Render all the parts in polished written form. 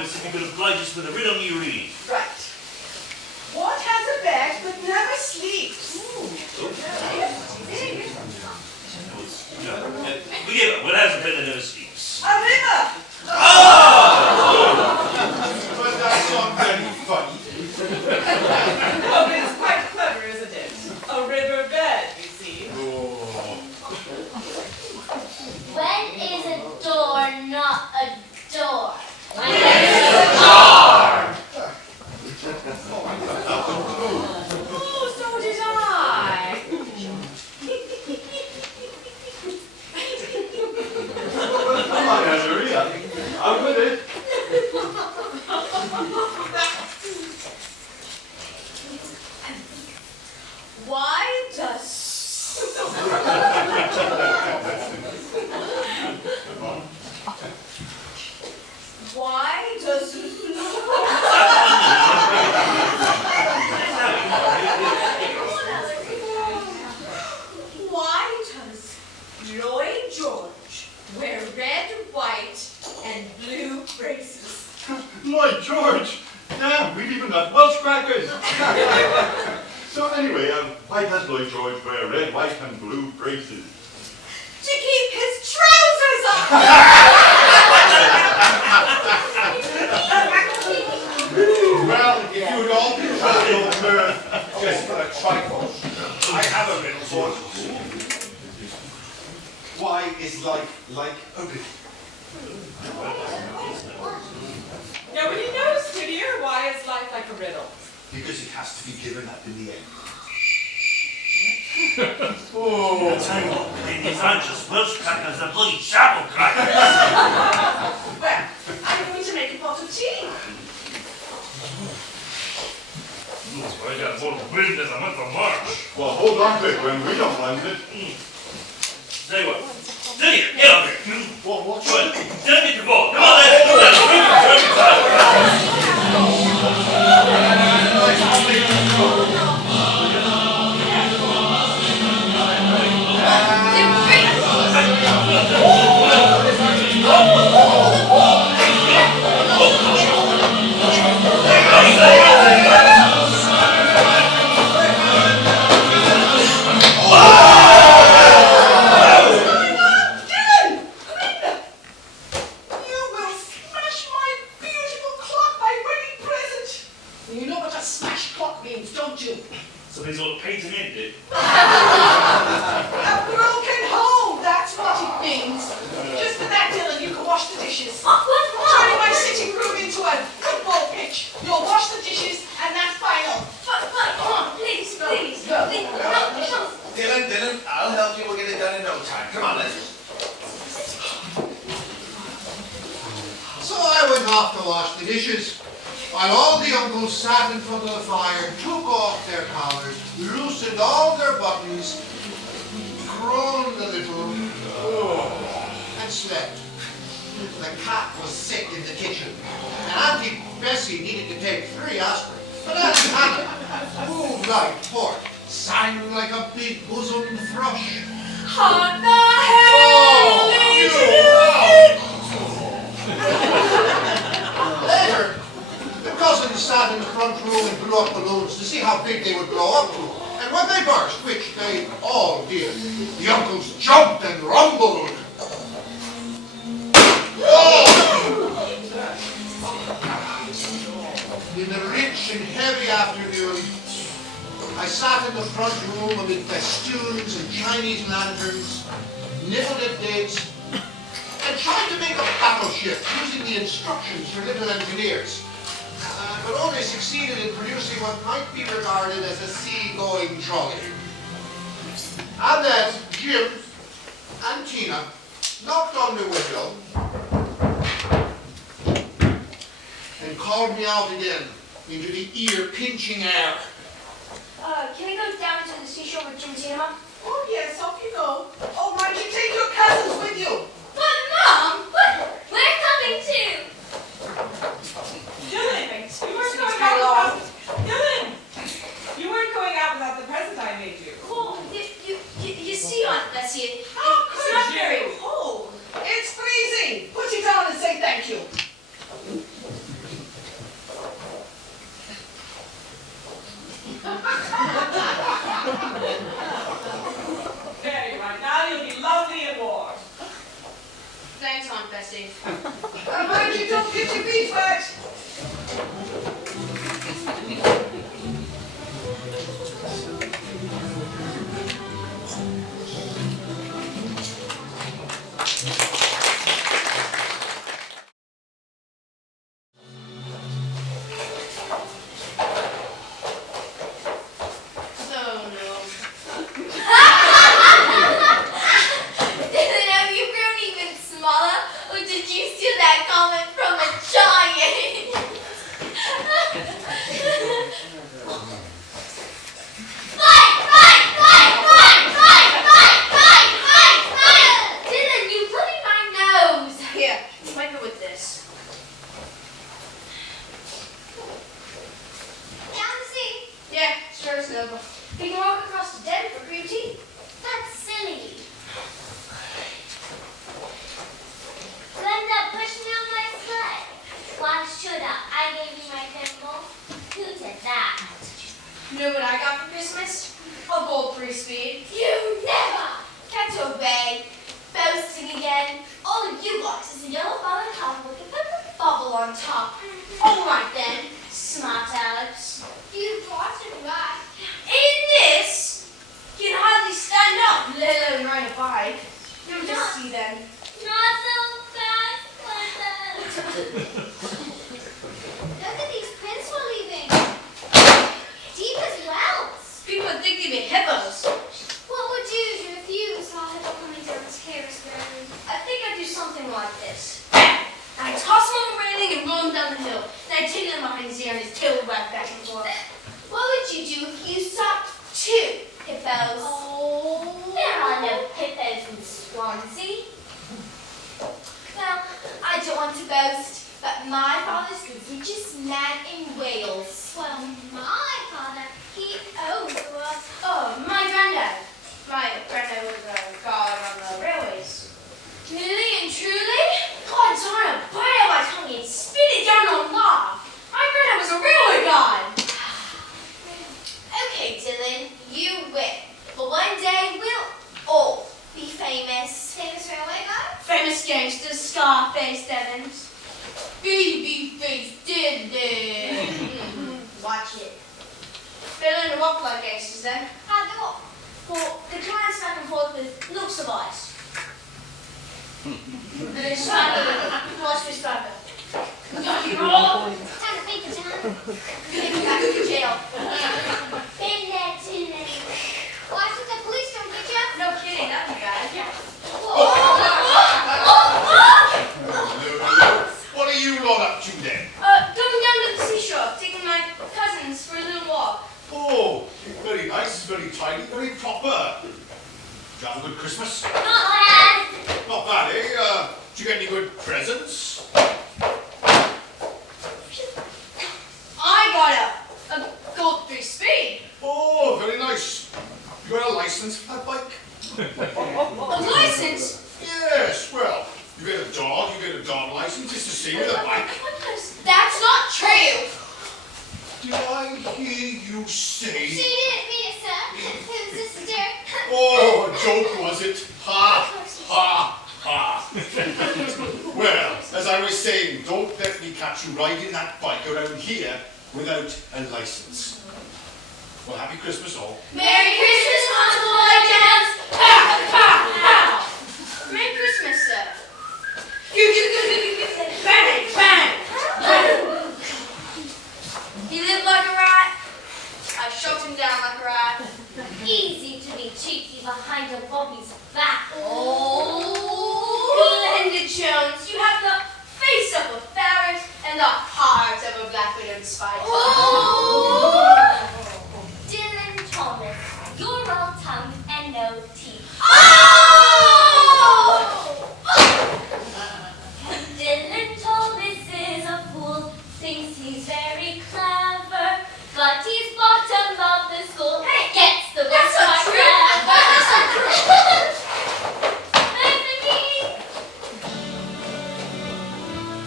miss, if you could oblige us with a riddle you read. Right. What has a bed but never sleeps? What has a bed that never sleeps? A river. But that's not very funny. Oh, but it's quite clever, isn't it? A river bed, you see. When is a door not a door? When is a door? Oh, so did I. Come on, Henry. I'm with it. Why does... Why does... Why does Lloyd George wear red, white, and blue braces? Lloyd George. Damn, we've even got Welsh crackers. So anyway, why does Lloyd George wear red, white, and blue braces? To keep his trousers on! Well, if you'd all be trying to learn just for a trifle, I have a riddle for you. Why is life like a riddle? Nobody knows, Whittier. Why is life like a riddle? Because it has to be given up in the end. I'll tell you what, these aren't just Welsh crackers, they're bloody chapel crackers. Well, I'm going to make a pot of tea. Looks like I got more wind than a month of March. Well, hold on to it when we don't want it. Tell you what, sit here, get up here. Well, what's Good, get your ball. Come on, let's do that. Somebody's all painting in, dude. A broken home, that's what it means. Just for that, Dylan, you can wash the dishes. Turning my sitting room into a football pitch. You'll wash the dishes, and that's final. But, come on, please. Go. Dylan, I'll help you. We'll get it done in no time. Come on, let's. So I went off to wash the dishes, while all the uncles sat in front of the fire, took off their collars, loosened all their buttons, groaned a little, and slept. The cat was sick in the kitchen, and Auntie Bessie needed to take 3 aspirin. But Auntie Hannah, who liked pork, sang like a big bosomed thrush. Hannah, Later, the cousins sat in the front room and blew up balloons to see how big they would blow up to. And when they burst, which they all did, the uncles jumped and rumbled. In the rich and heavy afternoon, I sat in the front room amid festoons and Chinese lanterns, nibbled at dates, and tried to make a battleship using the instructions for little engineers, but only succeeded in producing what might be regarded as a sea-going trolley. And then Jim and Tina knocked on the window and called me out again into the ear-pinching air. Can we go down to the seashore with Jim and Tina, Mom? Oh, yes, off you go. Oh, mind you take your cousins with you. But, Mom, we're coming too. Dylan, you weren't going out without the present I made you. Well, you see, Aunt Bessie, How it's could not you? very cold. It's freezing. Put it on and say thank you. Did you beat it? Have you grown even smaller, or did you steal that comment from a giant? Fight! Dylan, you blew my nose. Here, wipe it with this. Down the sea. Yeah, sure it's over. We can walk across to Denver for cream tea. That's silly. Glenda, push me on my sled. Why should I gave you my thimble. Who did that? You know what I got for Christmas? A gold 3-speed. You never! Can't obey. Boasting again. All of you got is a yellow bottle top with a purple bubble on top. All right then, smart Alex. You brought it right. In this, you can hardly stand up, let alone ride a bike. You'll just see then. Not so fast, Glenda. Look at these prints we're leaving. Deep as wells. People would think they'd be hippos. What would you do if you saw a hippo coming down this terrace road? I think I'd do something like this. I'd toss him on the railing and roll him down the hill. Then I'd take him behind his ear and his tail would wag back and forth. What would you do if you saw 2 hippos? Oh. There are no hippos in Swansea. Well, I don't want to boast, but my father's the richest man in Wales. Well, my father, he owns the world. Oh, my granddad. My granddad was a guard on the railways. Really and truly? God darn it, bite out my tongue and spit it down on lava. My granddad was a railway god. Okay, Dylan, you win. But one day we'll all be famous. Famous railway guy? Famous gangster Scarface Evans. Babyface Dylan. Watch it. They learn to walk like gangsters then. How do I? Well, they glance back and forth with looks of eyes. And they smile with watch me sparkle. Lucky roll. Time to think for time. Take me back to jail. Been there too many. Watch if the police don't get you. No kidding, that'd be bad. What are you lot up to then? Going down to the seashore, taking my cousins for a little walk. Oh, very nice, very tidy, very proper. Did you have a good Christmas? Not bad. Not bad, eh? Did you get any good presents? I got a gold 3-speed. Oh, very nice. You got a license for that bike? A license? Yes, well, you get a dog license, it's the same with a bike. That's not true. Did I hear you say? She didn't mean it, sir. It was just a joke. Oh, a joke was it? Ha, ha, ha. Well, as I was saying, don't let me catch you riding that bike around here without a license. Well, happy Christmas all. Merry Christmas, Uncle Legends! Ha, ha, ha! Merry Christmas, sir. Bang, bang! He lived like a rat. I shoved him down like a rat. Easy to be cheeky behind a Bobby's back. Oh, Glenda Jones, you have the face of a ferret and the heart of a black-winged spider. Oh! Dylan Thomas, you're all tongue and no teeth. Oh! Dylan Thomas is a fool, thinks he's very clever, but he's bottom of the school. Hey, gets the that's best not marks true. ever. That's not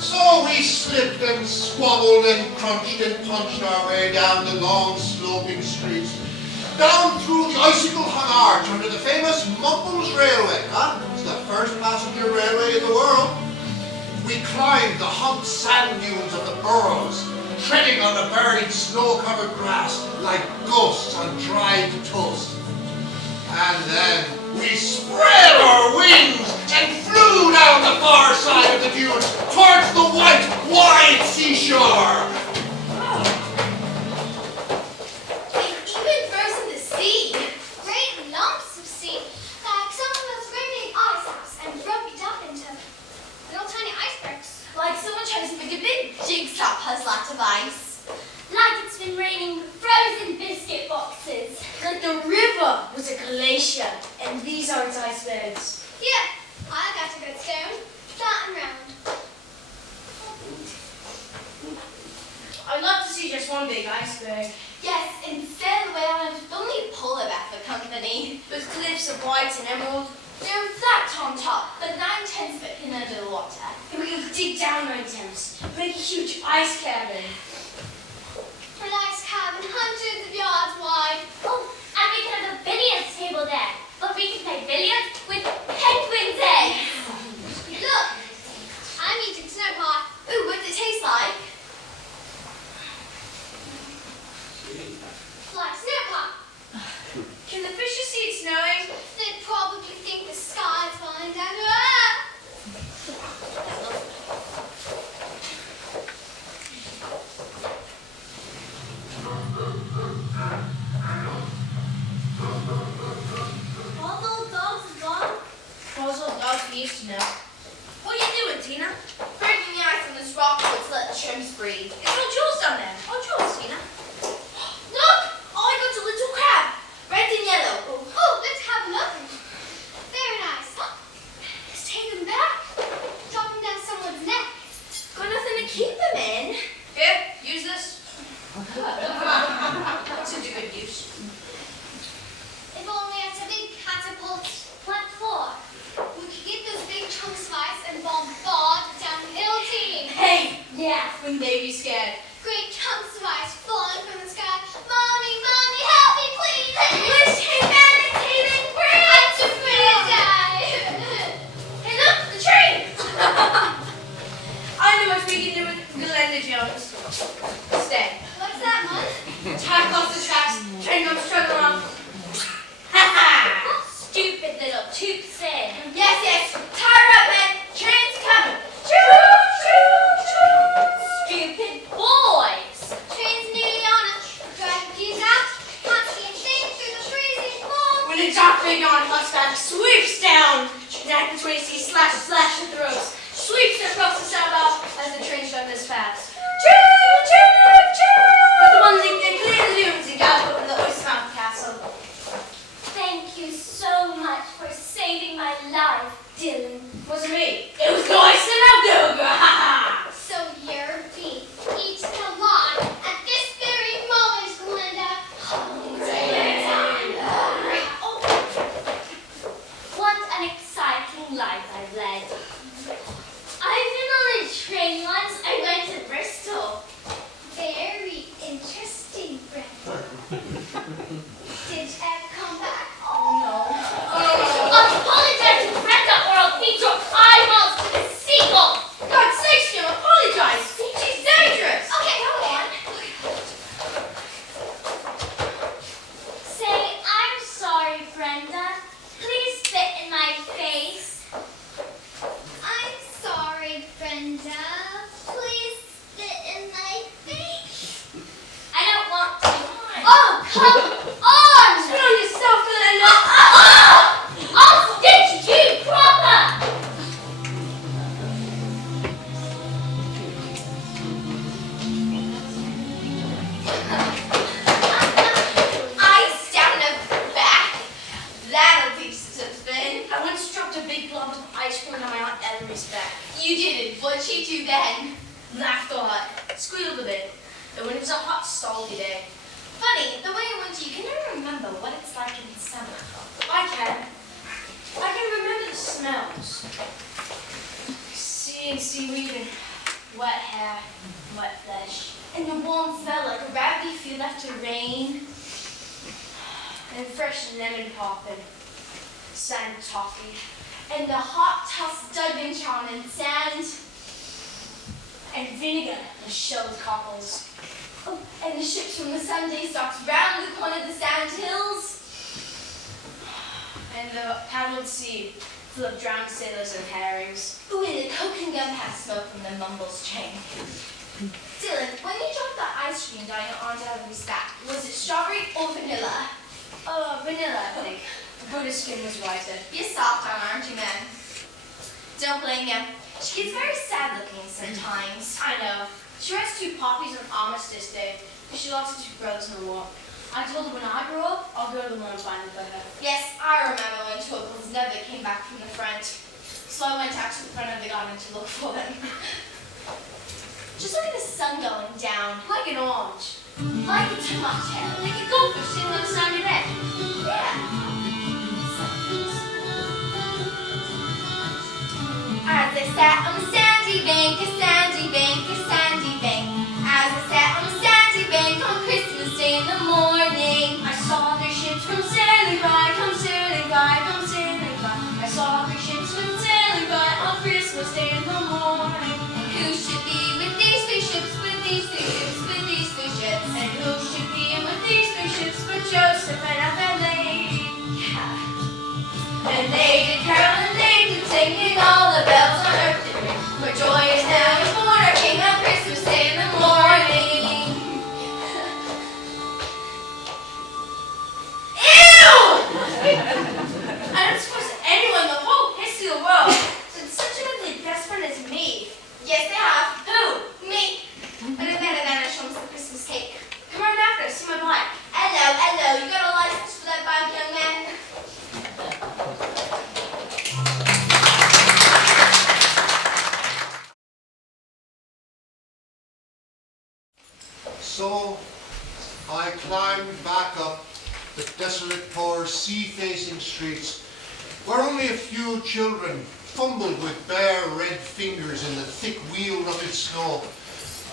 So we slipped and squabbled and crunched and punched our way down the long sloping streets, down through the icicle-hung arch under the famous Mumples Railway. It's the first passenger railway in the world. We climbed the humped sand dunes of the burrows, treading on the buried snow-covered grass like ghosts on dried toast. And then we spread our wings and flew down the far side of the dunes towards the white, wide seashore. We've even frozen the sea. Great lumps of sea, like some of those raining ice caps and broke it up into little tiny icebergs. Like someone tries to make a big jigsaw puzzle out of ice. Like it's been raining frozen biscuit boxes. Like the river was a glacier, and these aren't icebergs. Yeah, I got a good stone. Flat and round. I'd love to see just one big iceberg. Yes, and sail away on it with only a polar bear for company. With cliffs of white and emerald. They're flat on top, but 9/10 foot in under the water. And we can dig down 9/10, make a huge ice cabin. A nice cabin, hundreds of yards wide. Oh, and we can have a billiards table there. But we can play billiards with penguins' eggs. Look, I'm eating snow pie. Ooh, what does it taste like? Like snow pie. Can the fishes see it snowing? They'd probably think the sky's falling down. Ah! All those dogs are gone? Those old dogs we used to know. What are you doing, Tina? Breaking the ice on this rock to let the shrimps breathe. It's no Jules down there. Oh, Jules, Tina. Look! Oh, I got a little crab. Red and yellow. Oh, let's have a look. Very nice. Let's take them back. Drop them down someone's neck. Got nothing to keep them in. Here, use this. That's a good use. If only it's a big catapult. What for? We could get those big chunks of ice and bombard the downhill team. Hey, yeah, when they be scared. Great chunks of ice falling from the sky. Mommy, mommy, help me, please. Wish humanitarian bread. I'm too afraid to die. Hey, look, the train! I know what we can do with Glenda Jones. Stay. What's that, Mom? Tack off the tracks. Train comes struggling along. Ha ha! Stupid little toops in. Yes, yes. Tire up, men. Train's coming. Stupid boys. Train's nearly on us. Driving gears out. Can't see a thing through the freezing fog. When the dark big on horseback sweeps down, Jack between seas slash the throats, sweeps across the south off as the train struggles past. But the one leap they clear the dunes and gallop over the Oyster Mountain Castle. Thank you so much for saving my life, Dylan. Wasn't me. It was the Oyster Mountain. Ha ha! So you're being eaten alive at this very moment, Glenda. Oh. What an exciting life I've led. I've been on a train once. I went to Bristol. Very interesting, Brenda. Did Ed come back? Oh no. Apologize to Brenda or I'll feed your eyeballs to the seagull. God's sakes, Jim, apologize. She's dangerous. Okay, hold on. Say, I'm sorry, Brenda. Please spit in my face. I'm sorry, Brenda. Please spit in my face. I don't want to. Oh, come on! Spit on yourself, Glenda. I'll stitch you proper! Ice down the back. That'll teach you to spin. I once dropped a big glob of ice cream on my Aunt Ellery's back. You didn't. What'd she do then? Laughed a lot, squealed a bit. And when it was a hot, salty day. Funny, the way in winter you can never remember what it's like in summer. I can remember the smells. Sea and seaweed and wet hair, wet flesh. And the warm smell like a rabbity field after rain. And fresh lemon pop and sand toffee. And the hot tossed dug in charm and sand. vinegar and shelled cockles. Oh, and the ships from the Sunday stocks round the corner of the sand hills. And the paddled sea full of drowned sailors and herrings. Ooh, and the coke and gunpowder smoke from the Mumbles train. Dylan, when you dropped that ice cream down your Aunt Eloise's back, was it strawberry or vanilla? Vanilla, I think. Buddha's skin was whiter. You're soft on, aren't you, man? Don't blame you. She gets very sad looking sometimes. I know. She writes 2 poppies on Armistice Day because she lost her 2 brothers in the war. I told her when I grow up, I'll go to the ones finding for her. Yes, I remember when 2 uncles never came back from the front. So I went out to the front of the garden to look for them. Just look at the sun going down. Like an orange. Like a tomato. Like a goldfish sitting on the sandy bed. Yeah. As I sat on the sandy bank, a sandy bank, a sandy bank. As I sat on the sandy bank on Christmas Day in the morning, I saw their ships come sailing by, come sailing by, come sailing by. I saw their ships come sailing by on Christmas Day in the morning. Who should be with these 3 ships, with these 3 ships, with these 3 ships? And who should be in with these 3 ships but Joseph and that lady? Yeah. And they did carol and they did singing, all the bells on earth did ring. For joy is now is born our King on Christmas Day in the morning. Ew! I don't suppose anyone in the whole history of the world had such an ugly best friend as me. Yes, they have. Who? Me. But I better vanish on the Christmas cake. Come around after, see my blind. Hello, hello. You got a license for that bike, young man? So I climbed back up the desolate, poor, sea-facing streets where only a few children fumbled with bare red fingers in the thick wheel-rutted snow.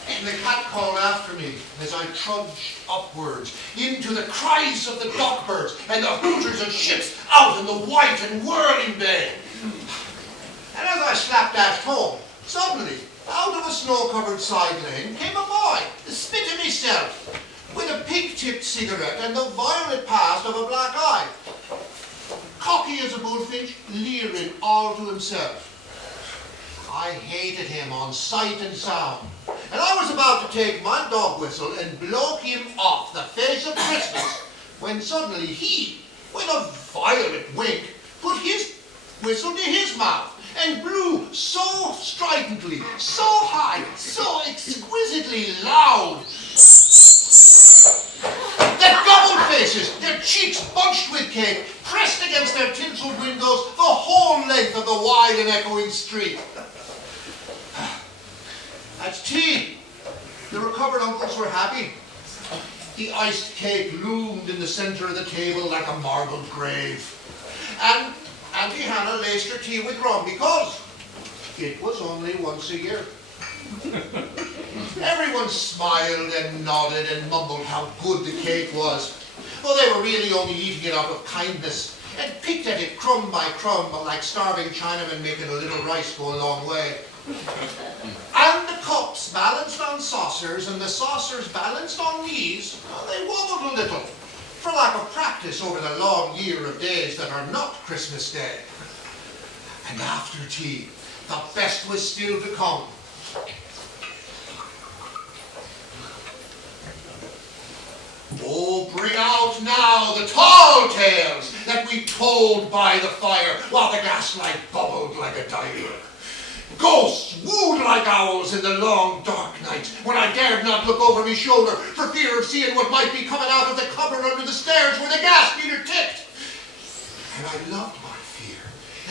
And the cat called after me as I trudged upwards into the cries of the dockbirds and the hooters of ships out in the white and whirling bay. And as I slapped dashed home, suddenly, out of a snow-covered side lane came a boy, the spit of himself, with a pig-tipped cigarette and the violet past of a black eye. Cocky as a bullfinch, leering all to himself. I hated him on sight and sound, and I was about to take my dog whistle and blow him off the face of Christmas, when suddenly he, with a violent wink, put his whistle to his mouth and blew so stridently, so high, so exquisitely loud that gobbled faces, their cheeks bunched with cake, pressed against their tinseled windows the whole length of the wide and echoing street. At tea, the recovered uncles were happy. The iced cake loomed in the center of the table like a marbled grave. And Auntie Hannah laced her tea with rum because it was only once a year. Everyone smiled and nodded and mumbled how good the cake was, though they were really only eating it out of kindness and picked at it crumb by crumb, but like starving Chinamen making a little rice go a long way. And the cups balanced on saucers and the saucers balanced on knees, they wobbled a little, for lack of practice over the long year of days that are not Christmas Day. And after tea, the best was still to come. Oh, bring out now the tall tales that we told by the fire while the gaslight bubbled like a diver. Ghosts wooed like owls in the long dark night when I dared not look over my shoulder for fear of seeing what might be coming out of the cupboard under the stairs where the gas meter ticked. And I loved my fear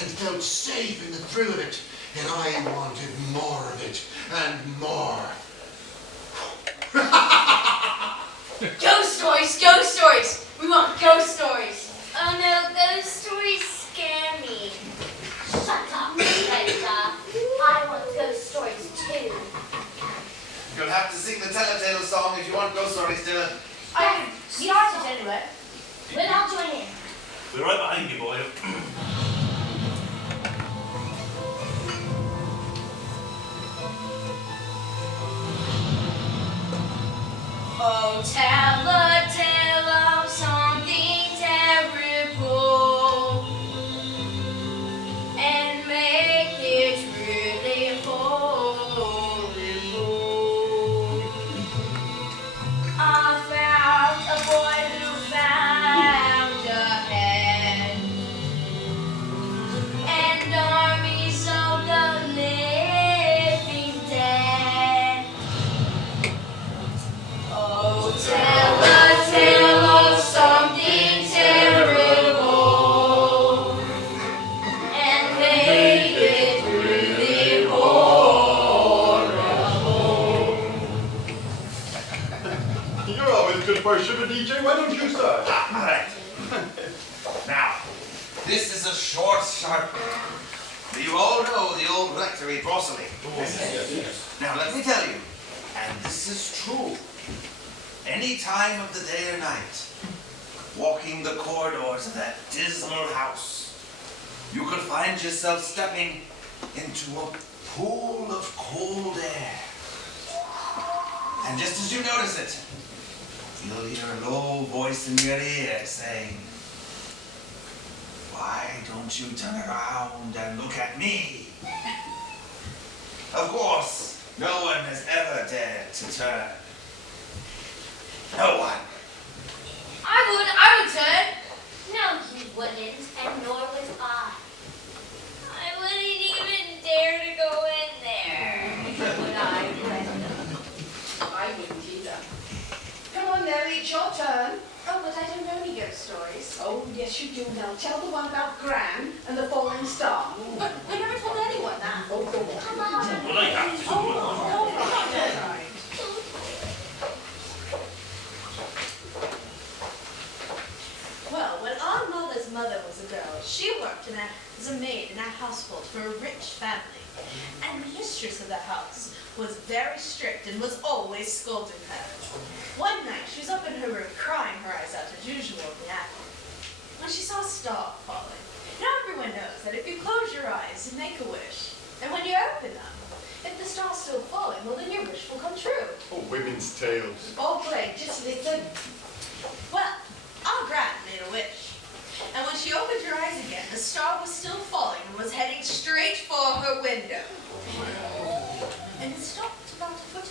and felt safe in the thrill of it, and I wanted more of it and more. Ghost stories, ghost stories. We want ghost stories. Oh no, those stories scare me. Shut up, Rita. I want ghost stories too. You'll have to sing the Telltale song if you want ghost stories, Dylan. I can start it anyway. Well, I'll join in. We're right behind you, boy. Oh, tell a tale of something terrible and make it really horrible. I found a boy who found a head and armies of the living dead. Oh, tell a tale of something terrible and make it really horrible. You're always good for a sugar, DJ. Why don't you start? All right. Now, this is a short, sharp. You all know the old rectory Brosely. Now, let me tell you, and this is true, any time of the day or night, walking the corridors of that dismal house, you could find yourself stepping into a pool of cold air. And just as you notice it, you'll hear a low voice in your ear saying, "Why don't you turn around and look at me?" Of course, no one has ever dared to turn. No one. I would turn. No, you wouldn't, and nor would I. I wouldn't even dare to go in there. Would I, Brenda? I wouldn't either. Come on, Nellie, it's your turn. Oh, but I don't know any ghost stories. Oh, yes, you do now. Tell the one about Gran and the falling star. But we never told anyone that. Oh, go on. Come on. Well, I have to. Well, when our mother's mother was a girl, she worked as a maid in a household for a rich family. And the mistress of the house was very strict and was always scolding her. One night, she was up in her room crying her eyes out as usual in the attic, when she saw a star falling. Now everyone knows that if you close your eyes and make a wish, and when you open them, if the star's still falling, well then your wish will come true. Oh, women's tales. Oh, great, just listen. Well, our Gran made a wish. And when she opened her eyes again, the star was still falling and was heading straight for her window. And it stopped about a foot